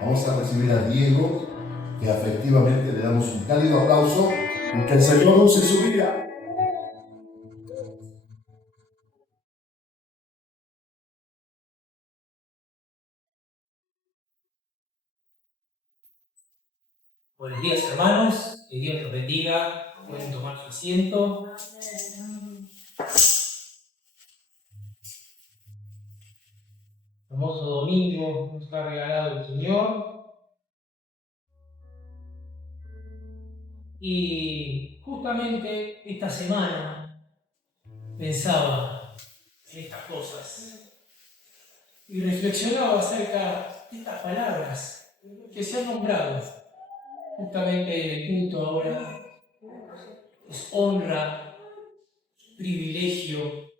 Vamos a recibir a Diego, que afectivamente le damos un cálido aplauso, y que el Señor use su vida. Buenos días, hermanos, que Dios los bendiga. Pueden tomar su asiento. Hermoso domingo nos ha regalado el Señor. Y justamente esta semana pensaba en estas cosas y reflexionaba acerca de estas palabras que se han nombrado justamente en el culto ahora. Es honra, privilegio.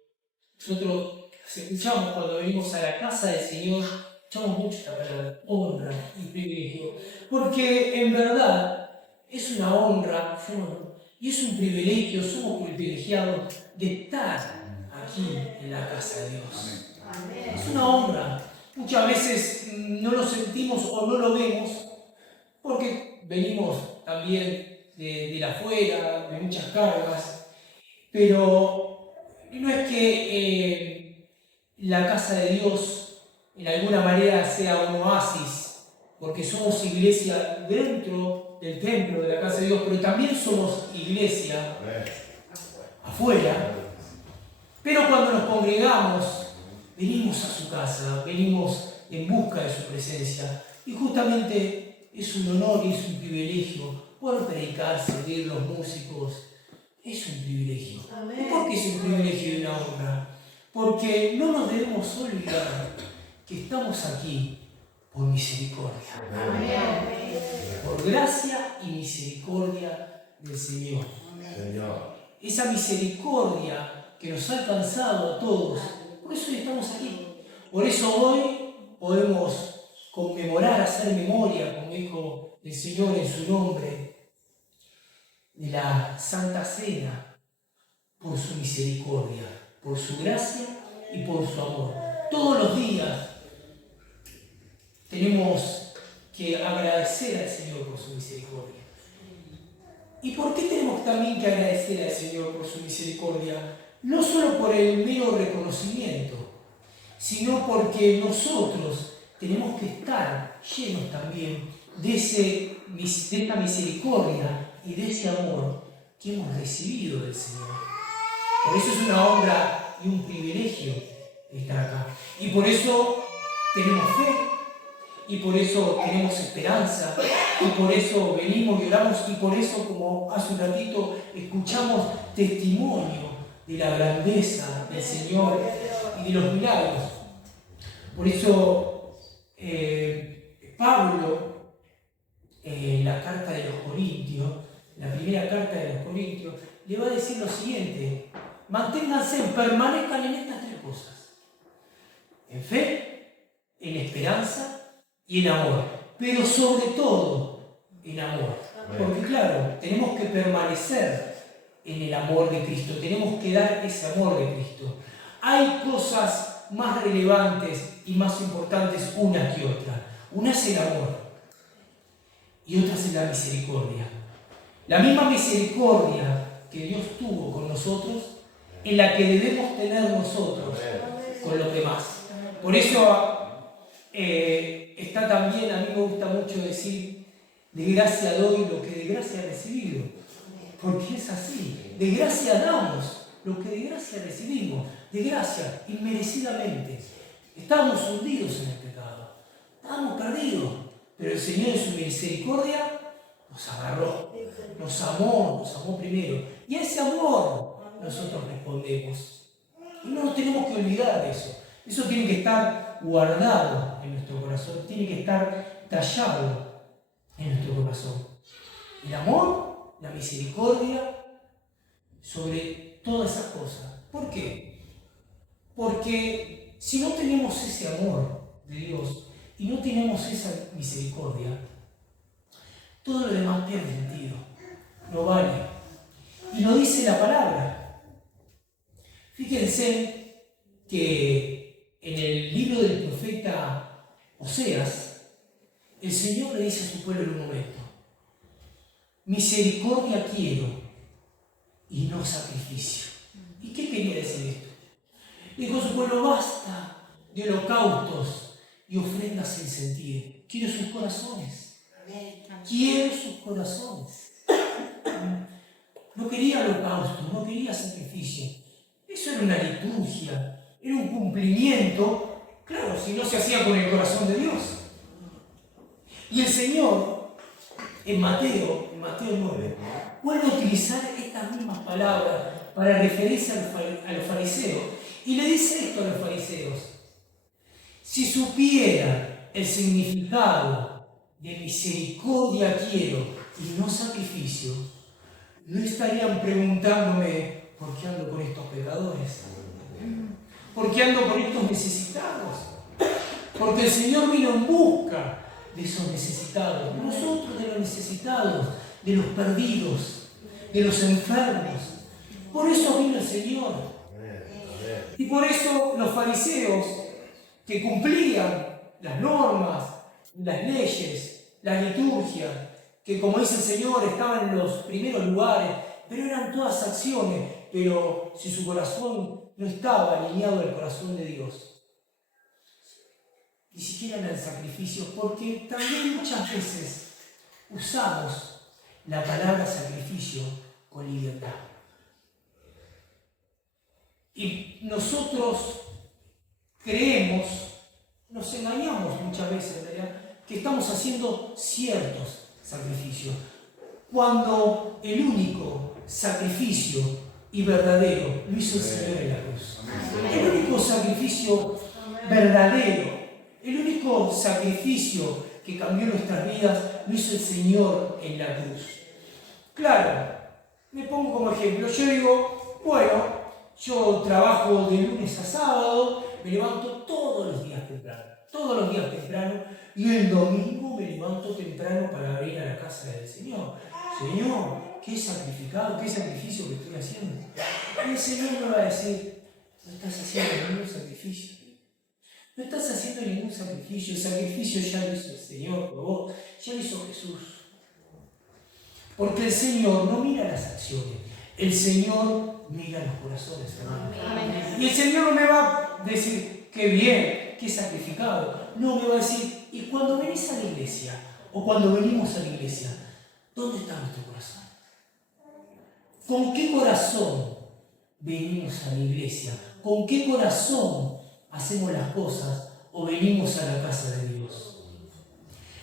Nosotros escuchamos cuando venimos a la casa del Señor, escuchamos mucho esta palabra, honra y privilegio, porque en verdad es una honra y es un privilegio, somos privilegiados de estar aquí en la casa de Dios. Amén. Es una honra. Muchas veces no lo sentimos o no lo vemos porque venimos también de la afuera, de muchas cargas, pero no es que la casa de Dios en alguna manera sea un oasis, porque somos iglesia dentro del templo de la casa de Dios, pero también somos iglesia afuera. Pero cuando nos congregamos, venimos a su casa, venimos en busca de su presencia, y justamente es un honor y es un privilegio poder predicar, servir los músicos. Es un privilegio. ¿Y por qué es un privilegio y una honra? Porque no nos debemos olvidar que estamos aquí por misericordia. Amén. Por gracia y misericordia del Señor. Señor. Esa misericordia que nos ha alcanzado a todos. Por eso hoy estamos aquí. Por eso hoy podemos conmemorar, hacer memoria, como dijo el Señor en su nombre, de la Santa Cena, por su misericordia, por su gracia y por su amor. Todos los días tenemos que agradecer al Señor por su misericordia. ¿Y por qué tenemos también que agradecer al Señor por su misericordia? No solo por el mero reconocimiento, sino porque nosotros tenemos que estar llenos también de esta misericordia y de ese amor que hemos recibido del Señor. Por eso es una honra y un privilegio estar acá. Y por eso tenemos fe, y por eso tenemos esperanza, y por eso venimos y oramos, y por eso, como hace un ratito, escuchamos testimonio de la grandeza del Señor y de los milagros. Por eso Pablo, en la carta de los Corintios, la primera carta de los Corintios, le va a decir lo siguiente: manténganse, permanezcan en estas tres cosas: en fe, en esperanza y en amor, pero sobre todo en amor. Porque claro, tenemos que permanecer en el amor de Cristo, tenemos que dar ese amor de Cristo. Hay cosas más relevantes y más importantes una que otra. Una es el amor y otra es la misericordia. La misma misericordia que Dios tuvo con nosotros, en la que debemos tener nosotros con los demás. Por eso está también, a mí me gusta mucho decir, de gracia doy lo que de gracia he recibido. Porque es así, de gracia damos lo que de gracia recibimos, de gracia, inmerecidamente. Estábamos hundidos en el pecado, estábamos perdidos, pero el Señor en su misericordia nos agarró, nos amó primero. Y a ese amor nosotros respondemos. Y no nos tenemos que olvidar de eso. Eso tiene que estar guardado en nuestro corazón, tiene que estar tallado en nuestro corazón. El amor, la misericordia, sobre todas esas cosas. ¿Por qué? Porque si no tenemos ese amor de Dios y no tenemos esa misericordia, todo lo demás pierde sentido, no vale. Y lo dice la palabra. Fíjense que en el libro del profeta Oseas el Señor le dice a su pueblo en un momento: misericordia quiero y no sacrificio. ¿Y qué quería decir esto? Dijo a su pueblo: basta de holocaustos y ofrendas sin sentido. Quiero sus corazones. Quiero sus corazones. No quería holocausto, no quería sacrificio. Eso era una liturgia, era un cumplimiento, claro, si no se hacía con el corazón de Dios. Y el Señor, en Mateo 9, vuelve a utilizar estas mismas palabras para referirse a los fariseos. Y le dice esto a los fariseos: si supieran el significado de misericordia quiero y no sacrificio, no estarían preguntándome por qué ando con estos pecadores, por qué ando con estos necesitados. Porque el Señor vino en busca de esos necesitados, de nosotros, de los necesitados, de los perdidos, de los enfermos. Por eso vino el Señor. Y por eso los fariseos, que cumplían las normas, las leyes, la liturgia, que como dice el Señor estaban en los primeros lugares, pero eran todas acciones, pero si su corazón no estaba alineado al corazón de Dios, ni siquiera eran sacrificios, porque también muchas veces usamos la palabra sacrificio con libertad. Y nosotros creemos, nos engañamos muchas veces, ¿verdad?, que estamos haciendo ciertos sacrificios, cuando el único sacrificio y verdadero lo hizo el Señor en la cruz. El único sacrificio verdadero, el único sacrificio que cambió nuestras vidas lo hizo el Señor en la cruz. Claro, me pongo como ejemplo. Yo digo, bueno, yo trabajo de lunes a sábado, me levanto todos los días temprano, y el domingo me levanto temprano para ir a la casa del Señor. Señor, qué sacrificio que estoy haciendo. Y el Señor me va a decir: no estás haciendo ningún sacrificio. No estás haciendo ningún sacrificio. El sacrificio ya lo hizo el Señor por vos, ya lo hizo Jesús. Porque el Señor no mira las acciones, el Señor mira los corazones, hermano. Y el Señor no me va a decir: qué bien, qué sacrificado. No, me va a decir: y cuando venís a la iglesia, o cuando venimos a la iglesia, ¿dónde está nuestro corazón? ¿Con qué corazón venimos a la iglesia? ¿Con qué corazón hacemos las cosas o venimos a la casa de Dios?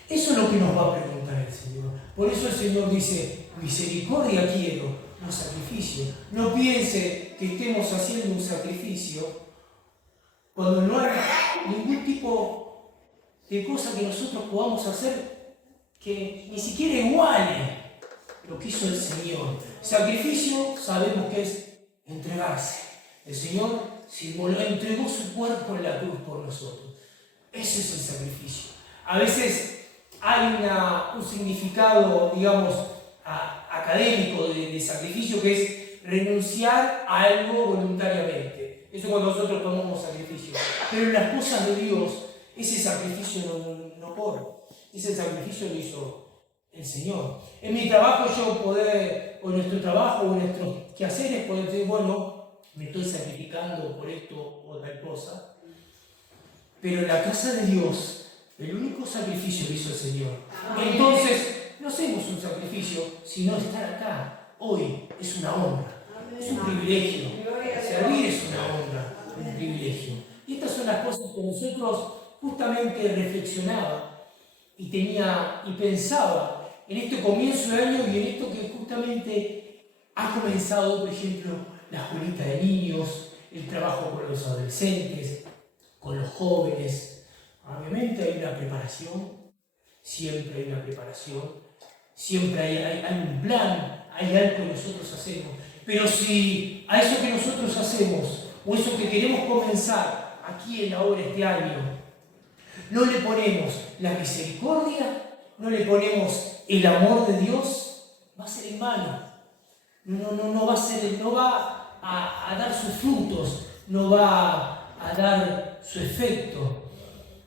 Eso es lo que nos va a preguntar el Señor. Por eso el Señor dice: misericordia quiero, no sacrificio. No piense que estemos haciendo un sacrificio cuando no hay ningún tipo de cosa que nosotros podamos hacer que ni siquiera iguale lo que hizo el Señor. Sacrificio sabemos que es entregarse. El Señor entregó su cuerpo en la cruz por nosotros. Ese es el sacrificio. A veces hay un significado, digamos, académico de sacrificio, que es renunciar a algo voluntariamente. Eso es cuando nosotros tomamos sacrificio. Pero en las cosas de Dios, ese sacrificio no corre. Ese sacrificio lo hizo el Señor. En mi trabajo o en nuestro trabajo, o en nuestros quehaceres, poder decir: bueno, me estoy sacrificando por esto o tal cosa. Pero en la casa de Dios, el único sacrificio lo hizo el Señor. Entonces, no hacemos un sacrificio, sino estar acá hoy es una honra, es un privilegio. Servir es una honra, un privilegio. Y estas son las cosas que nosotros justamente reflexionaba y pensaba en este comienzo de año y en esto que justamente ha comenzado, por ejemplo, la escuelita de niños, el trabajo con los adolescentes, con los jóvenes. Obviamente hay una preparación, siempre hay una preparación, siempre hay un plan, hay algo que nosotros hacemos. Pero si a eso que nosotros hacemos, o eso que queremos comenzar aquí en la obra este año, no le ponemos la misericordia, no le ponemos el amor de Dios, va a ser en vano. No va a dar sus frutos, no va a dar su efecto.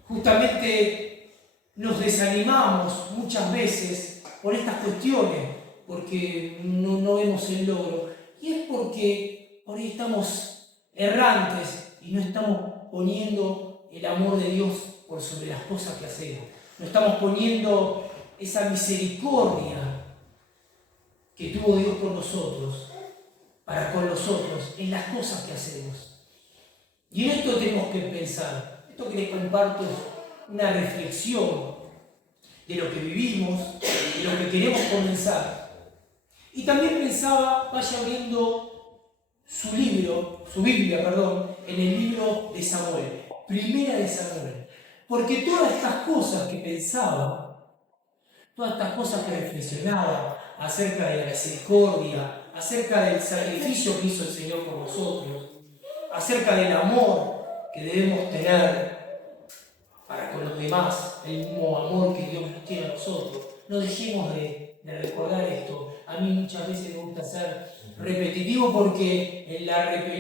Justamente nos desanimamos muchas veces por estas cuestiones, porque no vemos el logro. Y es porque por ahí estamos errantes y no estamos poniendo el amor de Dios por sobre las cosas que hacemos. No estamos poniendo esa misericordia que tuvo Dios con nosotros, para con nosotros, en las cosas que hacemos. Y en esto tenemos que pensar. Esto que les comparto es una reflexión de lo que vivimos, de lo que queremos comenzar. Y también pensaba, vaya abriendo su Biblia, en el libro de Samuel, Primera de Samuel. Porque todas estas cosas que pensaba, todas estas cosas que reflexionaba acerca de la misericordia, acerca del sacrificio que hizo el Señor por nosotros, acerca del amor que debemos tener para con los demás, el mismo amor que Dios nos tiene a nosotros. No dejemos de recordar esto. A mí muchas veces me gusta ser repetitivo porque en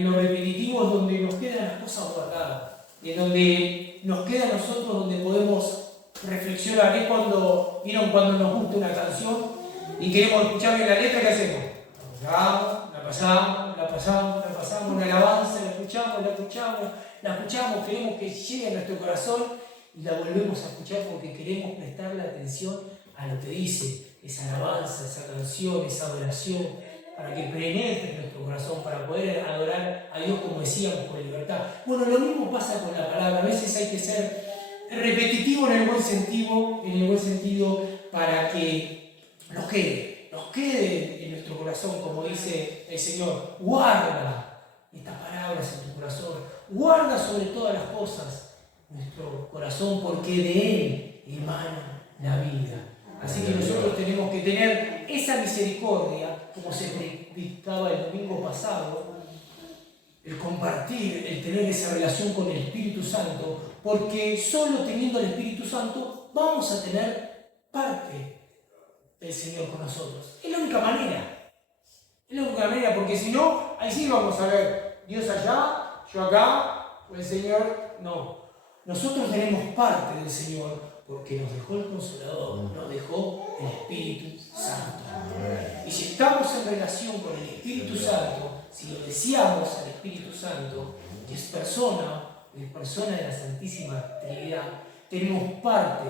lo repetitivo es donde nos quedan las cosas guardadas, en donde nos queda a nosotros, donde podemos reflexionar. Es cuando nos gusta una canción y queremos escuchar bien la letra, ¿qué hacemos? La pasamos, una alabanza, la escuchamos, queremos que llegue a nuestro corazón y la volvemos a escuchar porque queremos prestarle atención a lo que dice esa alabanza, esa canción, esa adoración, para que penetre en nuestro corazón, para poder adorar a Dios, como decíamos, con libertad. Bueno, lo mismo pasa con la palabra. A veces hay que ser repetitivo en el buen sentido, para que nos quede en nuestro corazón, como dice el Señor. Guarda estas palabras en tu corazón, guarda sobre todas las cosas nuestro corazón, porque de Él emana la vida. Así que nosotros tenemos que tener esa misericordia, como se predicaba el domingo pasado, el compartir, el tener esa relación con el Espíritu Santo, porque solo teniendo el Espíritu Santo vamos a tener parte del Señor con nosotros. Es la única manera, porque si no, ahí sí vamos a ver Dios allá, yo acá, o el Señor no. Nosotros tenemos parte del Señor porque nos dejó el Consolador, nos dejó el Espíritu Santo. Y si estamos en relación con el Espíritu Santo, si lo deseamos al Espíritu Santo, que es persona de la Santísima Trinidad, tenemos parte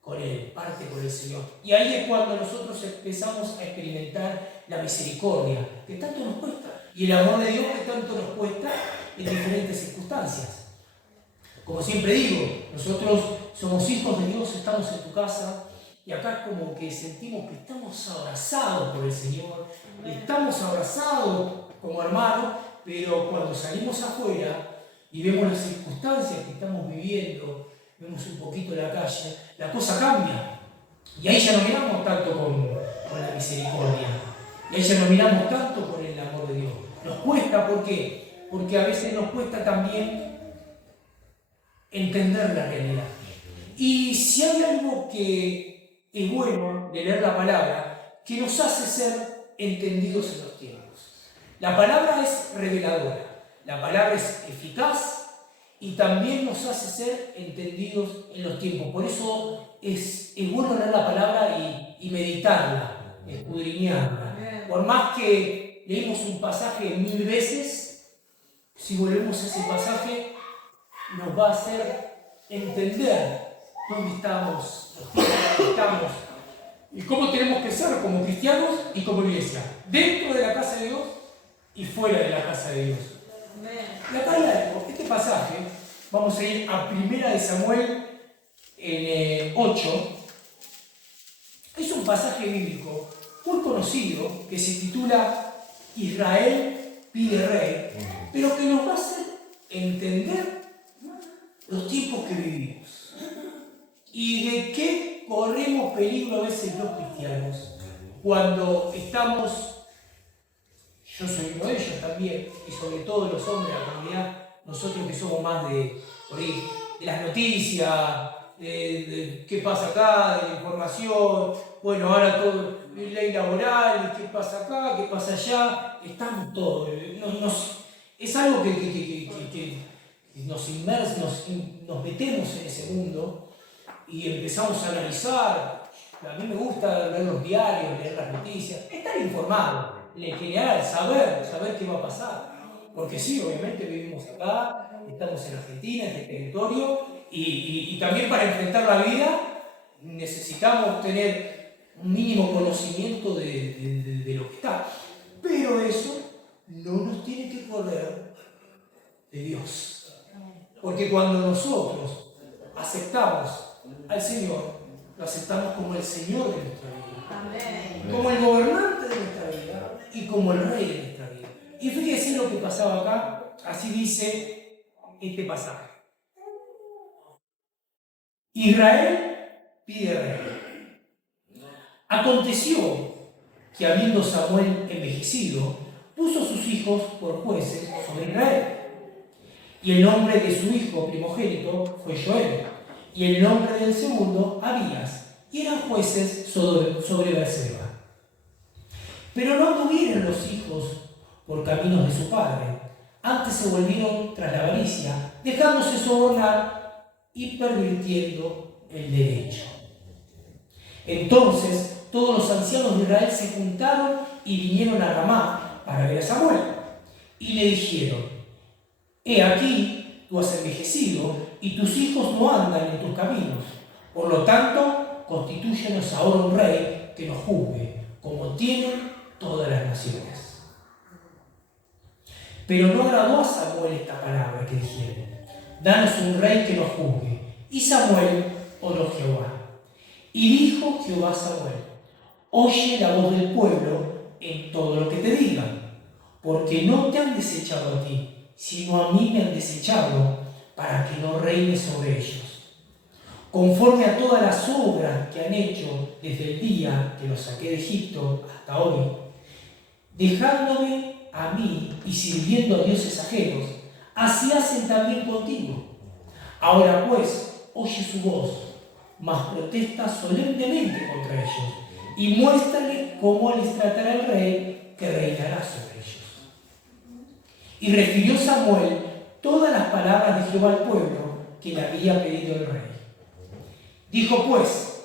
con Él, parte con el Señor. Y ahí es cuando nosotros empezamos a experimentar la misericordia, que tanto nos cuesta, y el amor de Dios, que tanto nos cuesta en diferentes circunstancias. Como siempre digo, nosotros somos hijos de Dios, estamos en tu casa, y acá como que sentimos que estamos abrazados por el Señor, estamos abrazados como hermanos, pero cuando salimos afuera y vemos las circunstancias que estamos viviendo, vemos un poquito la calle, la cosa cambia. Y ahí ya no miramos tanto con la misericordia, y ahí ya no miramos tanto con el amor de Dios. Nos cuesta, ¿por qué? Porque a veces nos cuesta también entender la realidad. Y si hay algo que es bueno de leer la palabra, que nos hace ser entendidos en los tiempos. La palabra es reveladora, la palabra es eficaz y también nos hace ser entendidos en los tiempos. Por eso es bueno leer la palabra y meditarla, escudriñarla. Por más que leímos un pasaje 1000 veces, si volvemos a ese pasaje, nos va a hacer entender dónde estamos y cómo tenemos que ser como cristianos y como iglesia, dentro de la casa de Dios y fuera de la casa de Dios. Y acá hay algo, este pasaje, vamos a ir a 1 de Samuel en 8, es un pasaje bíblico muy conocido que se titula Israel pide rey, pero que nos va a hacer entender los tiempos que vivimos y de qué corremos peligro a veces los cristianos cuando estamos, yo soy uno de ellos también, y sobre todo los hombres de la comunidad, nosotros que somos más de las noticias, de qué pasa acá, de la información, bueno, ahora todo, ley laboral, qué pasa acá, qué pasa allá, estamos todos, es algo que nos metemos en ese mundo y empezamos a analizar. A mí me gusta leer los diarios, leer las noticias, estar informado, en general, saber qué va a pasar. Porque sí, obviamente vivimos acá, estamos en Argentina, en este territorio, y también para enfrentar la vida necesitamos tener un mínimo conocimiento de lo que está. Pero eso no nos tiene que correr de Dios. Porque cuando nosotros aceptamos al Señor, lo aceptamos como el Señor de nuestra vida. Amén. Como el gobernante de nuestra vida y como el rey de nuestra vida. Y fíjense lo que pasaba acá, así dice este pasaje. Israel pide rey. Aconteció que habiendo Samuel envejecido, puso a sus hijos por jueces sobre Israel. Y el nombre de su hijo primogénito fue Joel, y el nombre del segundo Abías, y eran jueces sobre Berseba. Pero no anduvieron los hijos por caminos de su padre, antes se volvieron tras la avaricia, dejándose sobornar y pervirtiendo el derecho. Entonces todos los ancianos de Israel se juntaron y vinieron a Ramá para ver a Samuel, y le dijeron: he aquí, tú has envejecido, y tus hijos no andan en tus caminos. Por lo tanto, constitúyenos ahora un rey que nos juzgue, como tienen todas las naciones. Pero no agradó a Samuel esta palabra que dijeron: danos un rey que nos juzgue. Y Samuel oró a Jehová. Y dijo Jehová a Samuel: oye la voz del pueblo en todo lo que te digan, porque no te han desechado a ti, sino a mí me han desechado, para que no reine sobre ellos. Conforme a todas las obras que han hecho desde el día que los saqué de Egipto hasta hoy, dejándome a mí y sirviendo a dioses ajenos, así hacen también contigo. Ahora pues, oye su voz, mas protesta solemnemente contra ellos, y muéstrale cómo les tratará el rey que reinará sobre ellos. Y refirió Samuel todas las palabras de Jehová al pueblo que le había pedido el rey. Dijo pues: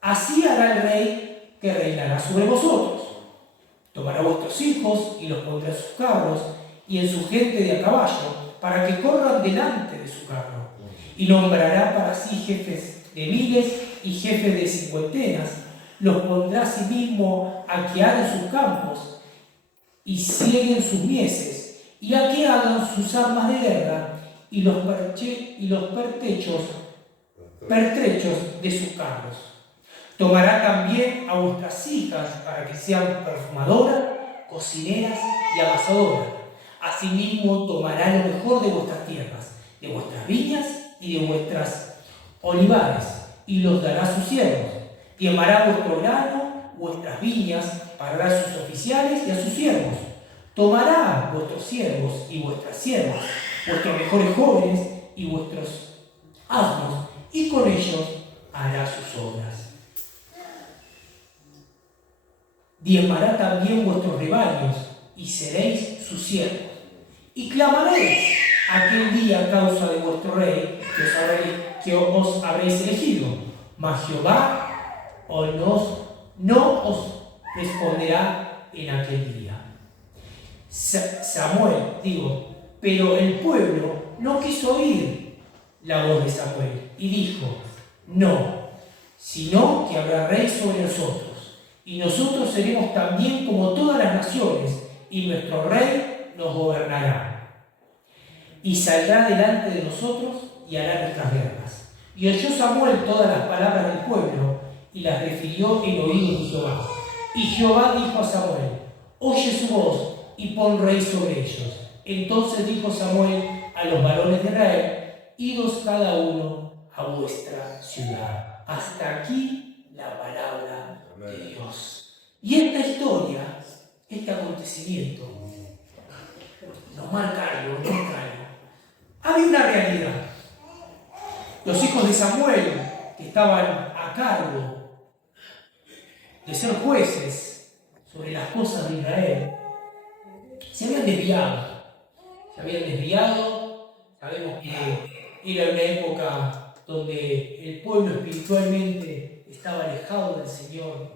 así hará el rey que reinará sobre vosotros. Tomará vuestros hijos y los pondrá en sus carros y en su gente de a caballo, para que corran delante de su carro. Y nombrará para sí jefes de miles y jefes de cincuentenas. Los pondrá a sí mismo a que hagan sus campos y cieguen sus mieses, y a que hagan sus armas de guerra y los pertrechos de sus carros. Tomará también a vuestras hijas para que sean perfumadoras, cocineras y amasadoras. Asimismo tomará lo mejor de vuestras tierras, de vuestras viñas y de vuestras olivares, y los dará a sus siervos. Quemará vuestro grano, vuestras viñas, pagará a sus oficiales y a sus siervos. Tomará vuestros siervos y vuestras siervas, vuestros mejores jóvenes y vuestros asnos, y con ellos hará sus obras. Diezmará también vuestros rebaños, y seréis sus siervos. Y clamaréis aquel día a causa de vuestro rey que os habréis elegido. Mas Jehová no os responderá en aquel día. Pero el pueblo no quiso oír la voz de Samuel y dijo: no, sino que habrá rey sobre nosotros, y nosotros seremos también como todas las naciones, y nuestro rey nos gobernará. Y saldrá delante de nosotros y hará nuestras guerras. Y oyó Samuel todas las palabras del pueblo y las refirió en oídos de Jehová. Y Jehová dijo a Samuel: oye su voz y pon rey sobre ellos. Entonces dijo Samuel a los varones de Israel: idos cada uno a vuestra ciudad. Hasta aquí la palabra de Dios. Y esta historia, este acontecimiento, nos marca algo. Había una realidad. Los hijos de Samuel, que estaban a cargo de ser jueces sobre las cosas de Israel, se habían desviado. Sabemos que era una época donde el pueblo espiritualmente estaba alejado del Señor.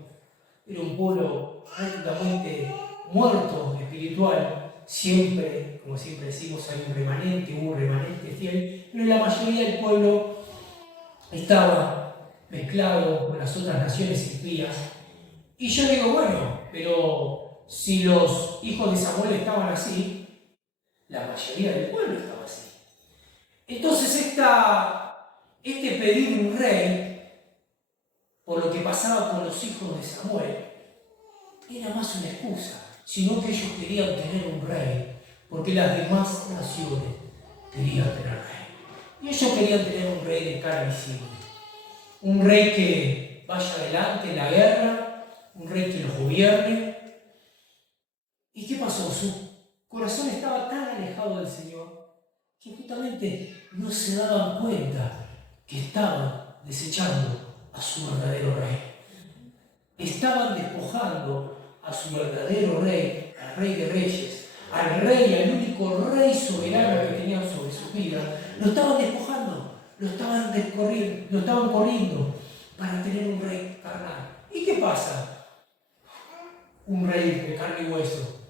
Era un pueblo prácticamente muerto espiritual. Siempre, como siempre decimos, hay un remanente, hubo un remanente fiel, pero la mayoría del pueblo estaba mezclado con las otras naciones impías. Y yo digo, bueno, pero si los hijos de Samuel estaban así, la mayoría del pueblo estaba así. Entonces este pedir un rey, por lo que pasaba con los hijos de Samuel, era más una excusa, sino que ellos querían tener un rey, porque las demás naciones querían tener rey. Y ellos querían tener un rey de cara visible, un rey que vaya adelante en la guerra, un rey que los gobierne. ¿Y qué pasó? Su corazón estaba tan alejado del Señor que justamente no se daban cuenta que estaban desechando a su verdadero rey. Estaban despojando a su verdadero rey, al Rey de Reyes, al rey, al único rey soberano que tenían sobre su vida. Lo estaban despojando, lo estaban corriendo para tener un rey carnal. ¿Y qué pasa? Un rey de carne y hueso.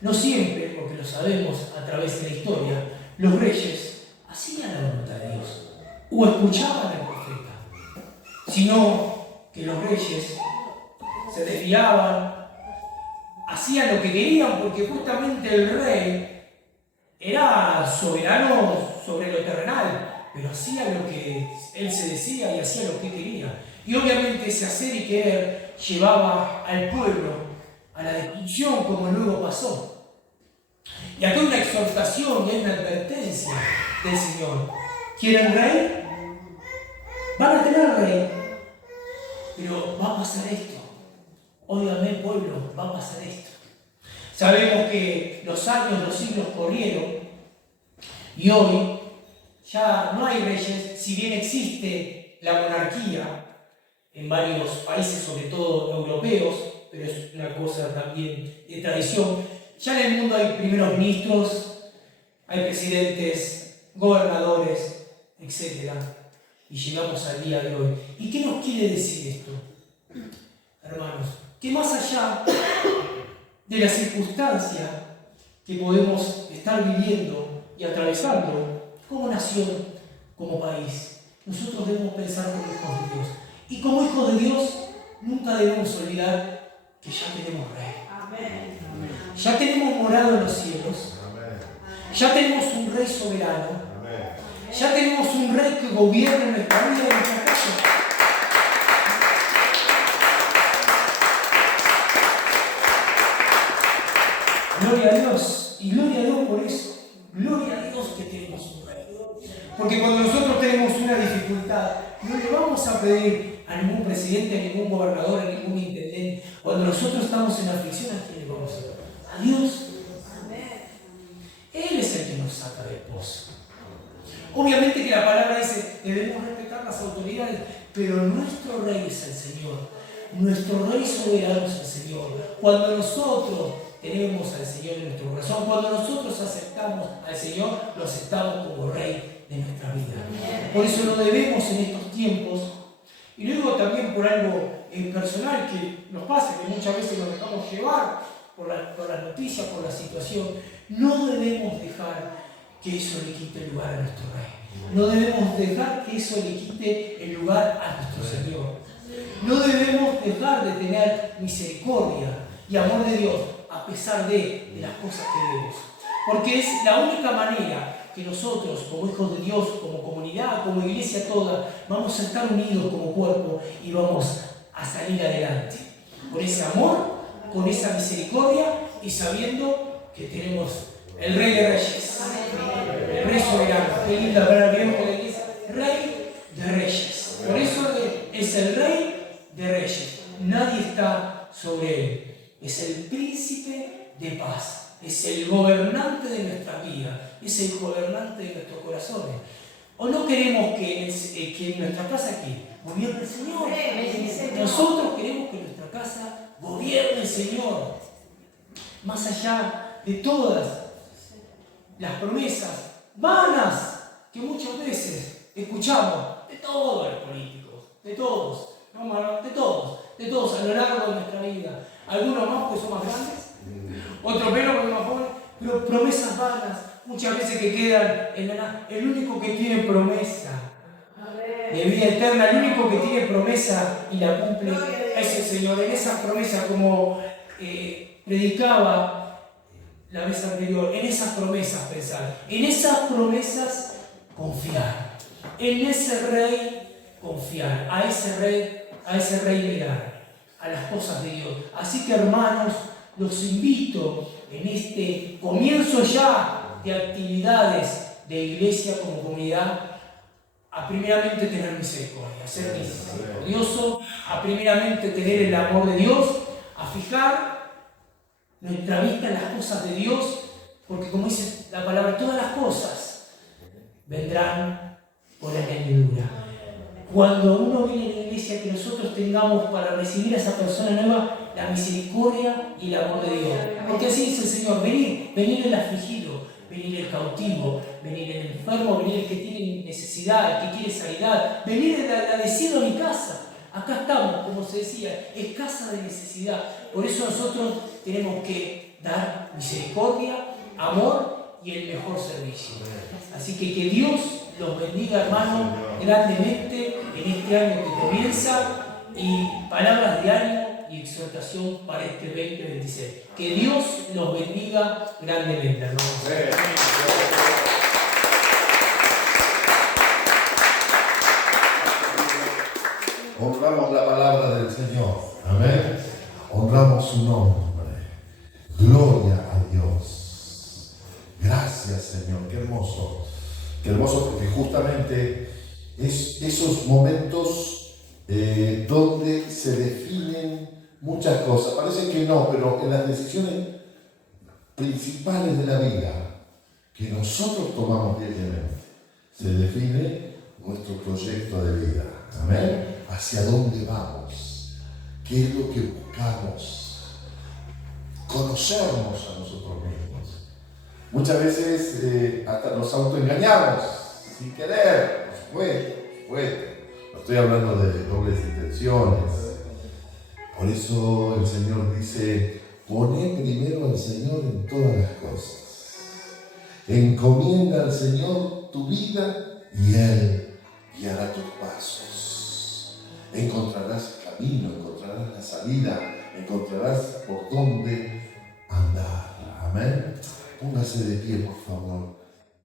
No siempre, porque lo sabemos a través de la historia, los reyes hacían la voluntad de Dios o escuchaban al profeta, sino que los reyes se desviaban, hacían lo que querían, porque justamente el rey era soberano sobre lo terrenal, pero hacía lo que él se decía y hacía lo que quería. Y obviamente ese hacer y querer llevaba al pueblo a la destrucción, como luego pasó. Y acá hay una exhortación y hay una advertencia del Señor. ¿Quieren rey? Van a tener rey, pero va a pasar esto. Óigame, pueblo, va a pasar esto. Sabemos que los años, los siglos corrieron y hoy ya no hay reyes, si bien existe la monarquía en varios países, sobre todo europeos, pero es una cosa también de tradición. Ya en el mundo hay primeros ministros, hay presidentes, gobernadores, etc. Y llegamos al día de hoy. ¿Y qué nos quiere decir esto, hermanos? Que más allá de la circunstancia que podemos estar viviendo y atravesando como nación, como país, nosotros debemos pensar como hijos de Dios. Y como hijos de Dios, nunca debemos olvidar que ya tenemos rey. Amén. Ya tenemos morado en los cielos. Amén. Ya tenemos un rey soberano. Amén. Ya tenemos un rey que gobierna nuestra vida y nuestra casa. Gloria a Dios. Y gloria a Dios por eso. Gloria a Dios que tenemos un rey. Porque cuando nosotros tenemos una dificultad, no le vamos a pedir a ningún presidente, a ningún gobernador, a ningún intendente. Cuando nosotros estamos en aflicción, ¿a quién le vamos a pedir? A Dios. Él es el que nos saca del pozo. Obviamente que la palabra dice, debemos respetar las autoridades, pero nuestro rey es el Señor. Nuestro rey soberano es el Señor. Cuando nosotros tenemos al Señor en nuestro corazón, cuando nosotros aceptamos al Señor, lo aceptamos como rey de nuestra vida. Por eso lo debemos en estos tiempos. Y luego también por algo personal que nos pasa, que muchas veces nos dejamos llevar por las noticias, por la situación. No debemos dejar que eso le quite el lugar a nuestro rey. No debemos dejar que eso le quite el lugar a nuestro Señor. No debemos dejar de tener misericordia y amor de Dios a pesar de las cosas que vemos. Porque es la única manera que nosotros, como hijos de Dios, como comunidad, como iglesia toda, vamos a estar unidos como cuerpo y vamos a salir adelante. Con ese amor, con esa misericordia y sabiendo que tenemos el Rey de Reyes, el Rey soberano. Qué linda palabra que vemos que le dice Rey de Reyes. Por eso es el Rey de Reyes. Nadie está sobre él. Es el príncipe de paz. Es el gobernante de nuestra vida. Es el gobernante de nuestros corazones. ¿O no queremos que en nuestra casa aquí gobierne el Señor? Nosotros queremos que en nuestra casa gobierne el Señor. Más allá de todas las promesas vanas que muchas veces escuchamos de todos los políticos, de todos, no, de todos a lo largo de nuestra vida. Algunos más porque son más grandes, otros menos porque son más jóvenes, pero promesas vanas, muchas veces que quedan en la nada. El único que tiene promesa de vida eterna, el único que tiene promesa y la cumple es el Señor. En esas promesas, como predicaba la vez anterior, en esas promesas pensar, en esas promesas confiar, en ese Rey confiar, a ese Rey mirar, a las cosas de Dios. Así que, hermanos, los invito en este comienzo ya de actividades de iglesia como comunidad a primeramente tener misericordia, a ser misericordioso, a primeramente tener el amor de Dios, a fijar nuestra vista en las cosas de Dios, porque como dice la palabra, todas las cosas vendrán por añadidura. Cuando uno viene a la iglesia, que nosotros tengamos para recibir a esa persona nueva la misericordia y el amor de Dios. Porque así dice el Señor: venir el afligido, venir el cautivo, venir el enfermo, venir el que tiene necesidad, el que quiere sanidad, venir el agradecido a mi casa. Acá estamos, como se decía, es casa de necesidad. Por eso nosotros tenemos que dar misericordia, amor y el mejor servicio. Así que Dios los bendiga, hermanos, grandemente en este año que comienza, y palabras de ánimo y exhortación para este 2026. Que Dios los bendiga grandemente, hermanos. Honramos la palabra del Señor. Amén. Honramos su nombre. Gloria a Dios. Gracias, Señor. Qué hermoso. Qué hermoso, porque justamente es esos momentos donde se definen muchas cosas. Parece que no, pero en las decisiones principales de la vida que nosotros tomamos diariamente se define nuestro proyecto de vida. Amén. ¿Hacia dónde vamos? ¿Qué es lo que buscamos? Conocernos a nosotros mismos. Muchas veces hasta nos autoengañamos sin querer, por supuesto. No estoy hablando de dobles intenciones. Por eso el Señor dice: poné primero al Señor en todas las cosas. Encomienda al Señor tu vida y Él guiará tus pasos. Encontrarás el camino, encontrarás la salida, encontrarás por dónde andar. Amén. Póngase de pie, por favor.